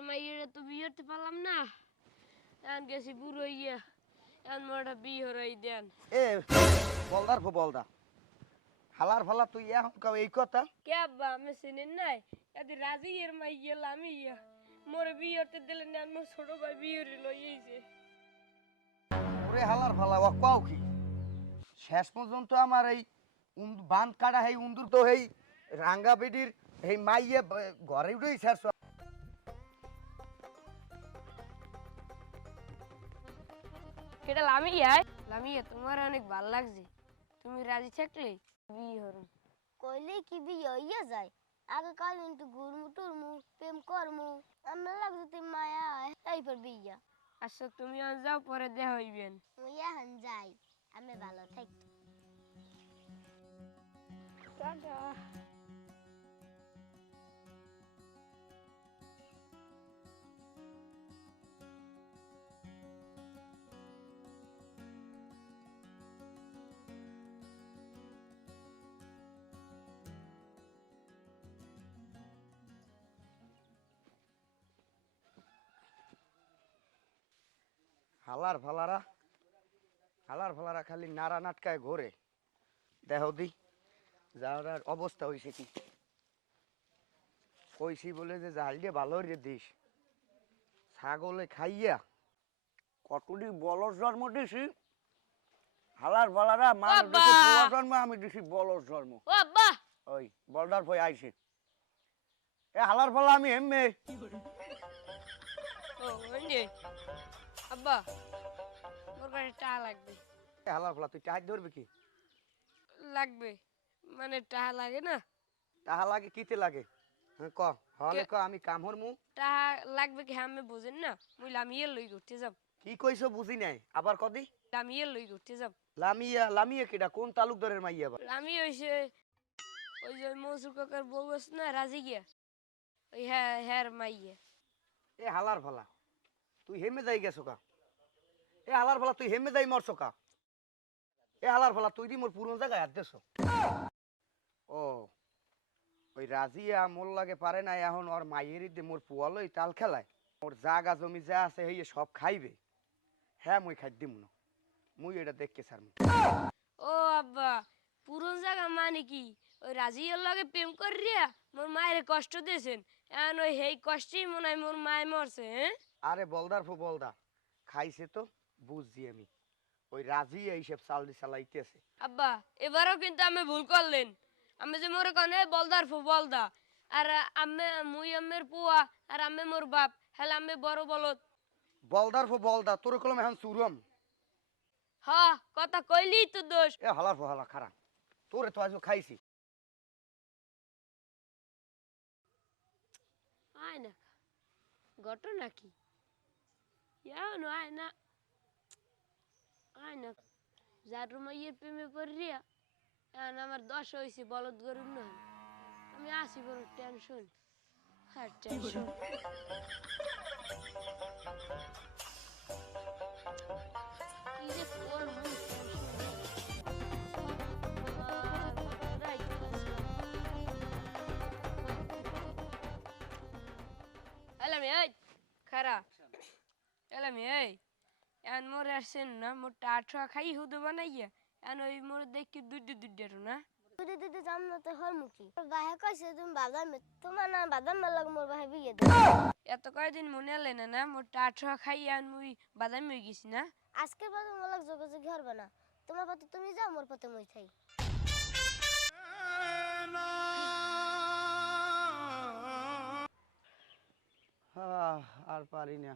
মাইয়েরা তো বিয়ে করতে পারলাম না, এখন গেছি বুড়ো ইয়া, এখন মোটা বিয়ে হরাই দেন। এ বলদার ফো বলদা হালার ফালা তুই এখন কাও এই কথা কে আব্বা আমি চিনেন নাই? এদি রাজি এর মাইয়া আমি ইয়া মোরে বিয়ে করতে দিলেন না, মোর ছোট ভাই বিয়ে হরে লইয়েছে। ওরে হালার ফালা ও কাও কি শেষ পর্যন্ত আমার এই বাঁধ কাটা এই উন্দুর তো এই রাঙ্গা বেডির এই মাইয়ে ঘরে উঠেই শেষ কেটা লামিয়া? লামিয়া তোমার অনেক ভাল লাগছে, তুমি রাজি থাকলে বিয়ে হরুন। কইলে কি বিয়ে হইয়া যায়? আগে কাল কিন্তু ঘুরমু টুরমু প্রেম করমু, আমার লাগছে তুই মায়া এইবার বিয়া। আচ্ছা তুমি আজ যাও, পরে দেখা হইবেন। মুই এখন যাই, আমি ভালো থাকি। টাটা। হালার ফালারা খালি নাড়া নাটকায় ঘোরে দেহ দি যাওয়ার অবস্থা হয়েছে কি কইছি বলে যে জাল দিয়ে ভালো রে দিস ছাগলে খাইয়া কতটি বলস জন্ম দিছি হালার ফালারা মানুষ দিছে পুয়া জন্ম আমি দিছি বলস জন্ম ও আব্বা ওই বলদার ভয় আইছে এ হালার ফালা আমি এমএ ও ওইনে আব্বা মোর কাছে টাকা লাগবে। এ হালার ফালা তুই টাইট ধরবি কি লাগবে মানে টাকা লাগে না? তাহা লাগে কিতে লাগে ক হলে ক আমি কাম হরমু টাকা লাগবে কি আমি বুঝেন না? মুই লামিয়ে লই ঘুরতে যাব। কি কইছো বুঝি নাই আবার কদি লামিয়ে লই ঘুরতে যাব। লামিয়া কেডা কোন তালুকদারের মাইয়া আবার লামি হইছে ওই যে মনসুর কাকার বউ আছে না, রাজি গিয়া, ওই হ্যার মাইয়া। এ হালার ফালা তুই হেমে যাই গেছো কা এ হালার ফালা তুই হেমে যাই মরছো কা এ হালার ফালা তুই দি মোর পুরনো জায়গায় হাত দেছো ও ওই রাজিয়া মোর লাগে পারে না এখন ওর মাইয়ের দিয়ে মোর পুয়ালই তাল খেলায় ওর জাগা জমি যা আছে হেয়ে সব খাইবে হ্যাঁ মুই খাই দিম না মুই এটা দেখকে ছাড়মু ও আব্বা পুরন জায়গা মানে কি? ওই রাজিয়ার লগে প্রেম করিয়া মোর মায়ের কষ্ট দিয়েছেন, এখন ওই হেই কষ্টেই মনে হয় মোর মায় মরছে। হ্যাঁ আরে বলদার ফো বলদা খাইছে তো বুঝছি আমি ওই রাজিয়া এইসব চালদি চালাইতেছে আব্বা এবারও কিন্তু আমি ভুল করলেন, আমি যে মোর কনে বলদার ফু বলদা, আর আমি মুই আমের পুয়া আর আমি মোর বাপ, হেলে আমি বড় বলত। বলদার ফো বলদা তোর কলম এখন চুরম হ কথা কইলি তো দোষ। এ হালার ফো হালা খারাপ তোরে তো আজ খাইছি আয় না ঘটনা কি? ইয়ানো আয় না, আয় না যার রুমাইয়ের প্রেমে পড়িয়া এখন আমার 10 হয়েছে বলদ গরুর নয়, আমি আসি বড় টেনশন আর টেনশন। কি যে করবো এলামি এই খারা এলামি এই এখন মোর আসছেন না, মোর টাঠা খাই হুদু বানাইয়া এখন ওই মোর দেখি দুইটা না তুই দিদি জাম না তো হর মুখি বাহে কইছে তুমি বাদাম তোমার না বাদাম লাগ মোর বাহে বিয়ে দাও। এত কয়দিন মনে এলে না মোর টাঠা খাই এখন মুই বাদামি হয়ে গেছি না। আজকে বাদাম লাগ যোগাযোগ হবে না, তোমার পথে তুমি যাও মোর পথে মই থাই। আর পারি না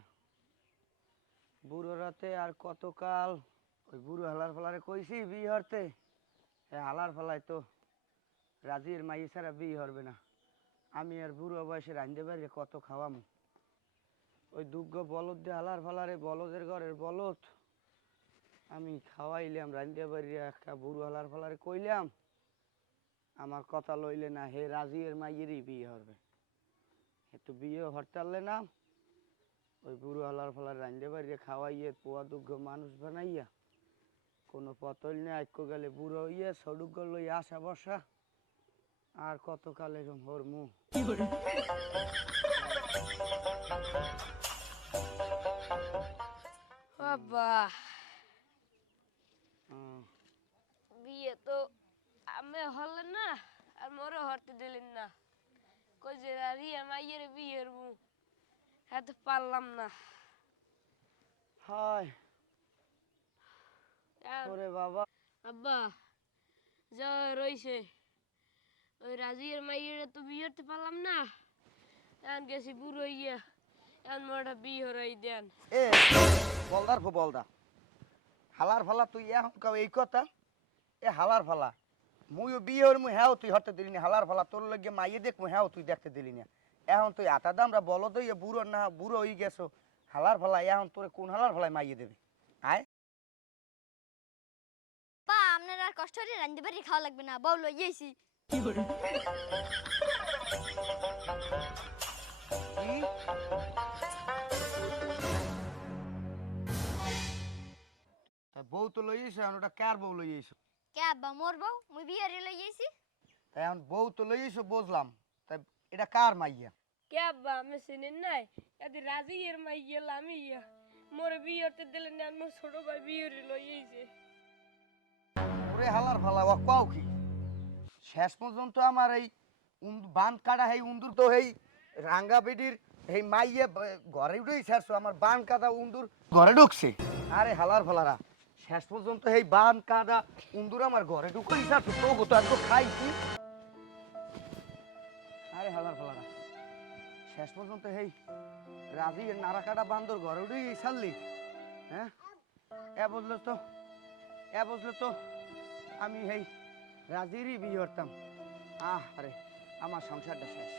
বুড়ো রাতে আর কতকাল ওই বুড়ো হালার ফালারে কইছি বিয়ে হরতে হালার ফালায় তো রাজির মাই ছাড়া বিয়ে হরবে না আমি আর বুড়ো বয়সে রাঁধতে পারি কত খাওয়ামু ওই দুগ্গ বলদ দিয়ে হালার ফালারে বলদের ঘরের বলদ আমি খাওয়াইলাম রাঁধতে পারি একটা বুড়ো হালার ফালারে কইলাম আমার কথা লইলে না হে রাজির মাইয়েরই বিয়ে হরবে একটু বিয়ে হরতালে না ওই বুড়ো হালার ফালার রাঁধতে পারি খাওয়াইয়ে পোয়া দুগ্গ মানুষ বানাইয়া কোনো পতল নেই আইক্য গেলে বুড়ো হইয়া সড়ুগ্গ লই আসা বসা আর কতকাল এরম হরমু বাবা হুম, বিয়ে তো আমি হলেন না আর মোরও হরতে দিলেন না কই যে রিয়া মাইয়ের বিয়ের মু হ্যাঁ তো পারলাম না হায় আর ওরে বাবা। আব্বা যা রইছে ওই রাজিয়ার মাইয়ের তো বিয়ে হতে পারলাম না এখন গেছি বুড়ো ইয়া এখন মোটা বিয়ে হরাই দেন এ বলদার ফো বলদা, হালার ফালা তুই এখন কাও এই কথা। এ হালার ফালা মুইও বিয়ে হর মুই হ্যাঁ তুই হরতে দিলি না, হালার ফালা তোর লগে মাইয়ে দেখ মুই হ্যাঁ তুই দেখতে দিলি না। এখন তুই আটা দামরা বলো তো বুড়ো না বুড়ো হয়ে গেছো, হালার ফালা এখন তোরে কোন হালার ফালায় মাইয়ে দেবে? আয় বা আপনার আর কষ্ট করে রান্ধতে পারি খাওয়া লাগবে না বউ লইয়েছি কি তা বউ তো লইয়েছো, এখন ওটা কার বউ লইয়েছো? কে আব্বা মোর বউ মুই বিয়ারে লইয়েছি তাই এখন বউ তো লইয়েছো বুঝলাম, তাই এটা কার মাইয়া? কে আব্বা আমি চিনেন নাই এদি রাজিয়ার মাইয়ে আমি ইয়া মোর বিয়ে হতে দিলেন না মোর ছোট ভাই বিয়ে হরে লইয়েছে ওরে হালার ফালা ও কাও কি শেষ পর্যন্ত আমার এই বান কাটা এই উন্দুর তো এই রাঙ্গা বেডির এই মাইয়ে ঘরে উঠেই শেষ আমার বান কাটা উন্দুর ঘরে ঢুকছে। আরে হালার ফালারা শেষ পর্যন্ত এই বান কাটা উন্দুর আমার ঘরে ঢুকেই শেষ তো তো এত খাইছি। আরে হালার ফালারা শেষ পর্যন্ত এই রাজি নাড়া কাটা বান্দর ঘরে উঠেই ছাড়লি। হ্যাঁ এ বুঝলো তো আমি এই রাজিরই বিয়ে করতাম। আরে আমার সংসারটা শেষ।